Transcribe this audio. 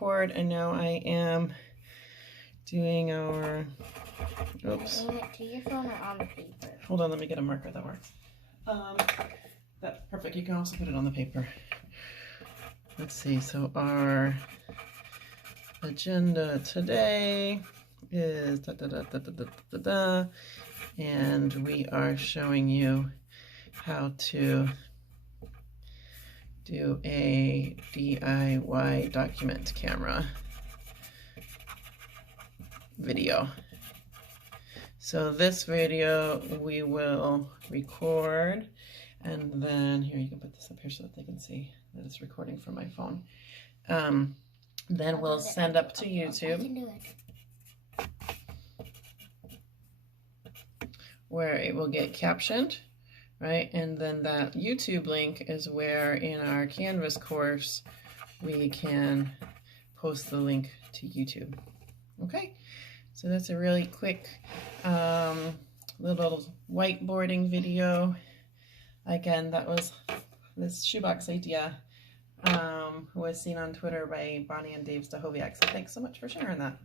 record, and now I am doing our, oops. Aim it to your phone or on the paper? Hold on, let me get a marker that works. That's perfect. You can also put it on the paper. Let's see, so our agenda today is and we are showing you how to do a DIY document camera video. So this video we will record, and then here, you can put this up here so that they can see that it's recording from my phone. Then we'll send up to YouTube, I can do it. where it will get captioned, right? And then that YouTube link is where in our Canvas course we can post the link to YouTube. Okay, so that's a really quick little whiteboarding video. Again, that was this shoebox idea was seen on Twitter by Bonnie and Dave Stachowiak. So thanks so much for sharing that.